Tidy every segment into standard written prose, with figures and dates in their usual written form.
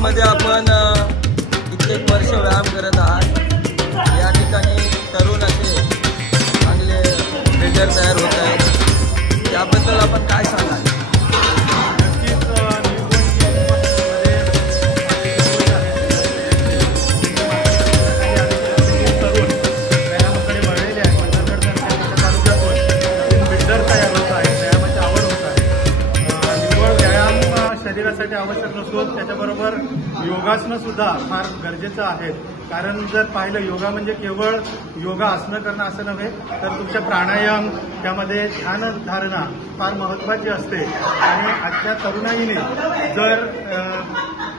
जिममध्ये आपण कित्येक वर्ष व्यायाम करत आहात। या ठिकाणी तरुण असे चांगले बिल्डर तयार होत आहेत, त्याबद्दल आपण काय सांगाल? शरीरासाठी आवश्यक नसून त्याच्याबरोबर योगासनं सुद्धा फार गरजेचं आहे। कारण जर पाहिलं योगा म्हणजे केवळ योगा आसनं करणं असं नव्हे, तर तुमच्या प्राणायाम त्यामध्ये ध्यान धारणा फार महत्त्वाची असते। आणि आजच्या तरुणाईने जर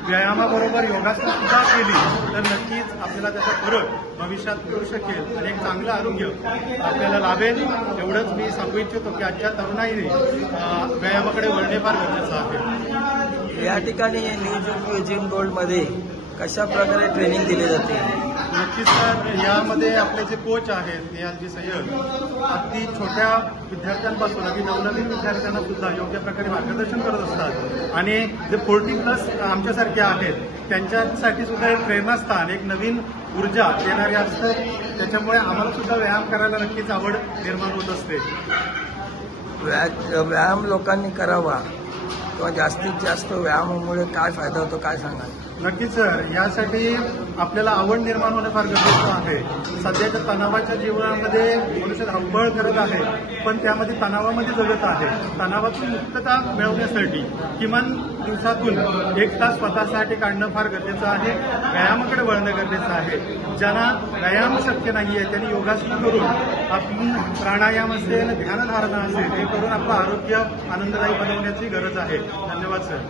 व्यायामाबरोबर योगासनं सुद्धा केली तर नक्कीच आपल्याला त्याचा फरक भविष्यात मिळू शकेल आणि एक चांगलं आरोग्य आपल्याला लाभेल। एवढंच मी सांगू इच्छितो की आजच्या तरुणाईने व्यायामाकडे वळणे फार गरजेचं आहे। या ठिकाणी न्यू जिम गोल्डमध्ये कशा प्रकारे ट्रेनिंग दिली जाते? नक्कीच सर, यामध्ये आपले जे कोच आहेत निहालजी सय्यद अगदी छोट्या विद्यार्थ्यांपासून अगदी नवनवीन विद्यार्थ्यांना सुद्धा योग्य प्रकारे मार्गदर्शन करत असतात। आणि जे 40+ आमच्यासारखे आहेत त्यांच्यासाठी सुद्धा एक प्रेरणास्थान, एक नवीन ऊर्जा देणारे असतात। त्याच्यामुळे आम्हाला सुद्धा व्यायाम करायला नक्कीच आवड निर्माण होत असते। व्यायाम लोकांनी करावा किंवा जास्तीत जास्त व्यायामामुळे काय फायदा होतो, काय सांगाल? नक्कीच सर, यासाठी आपल्याला आवड निर्माण होणं फार गरजेचं आहे। सध्याच्या तणावाच्या जीवनामध्ये मनुष्य धावपळ करत आहे, पण त्यामध्ये तणावामध्ये जगत आहे। तणावातून मुक्तता मिळवण्यासाठी किमान दिवसातून 1 तास स्वतःसाठी काढणं फार गरजेचं आहे। व्यायामाकडे वळणं गरजेचं आहे। ज्यांना व्यायाम शक्य नाहीये त्यांनी योगासनं करून आपण प्राणायाम असेल, ध्यानधारणा असेल हे करून आपलं आरोग्य आनंददायी बनवण्याची गरज आहे। धन्यवाद सर।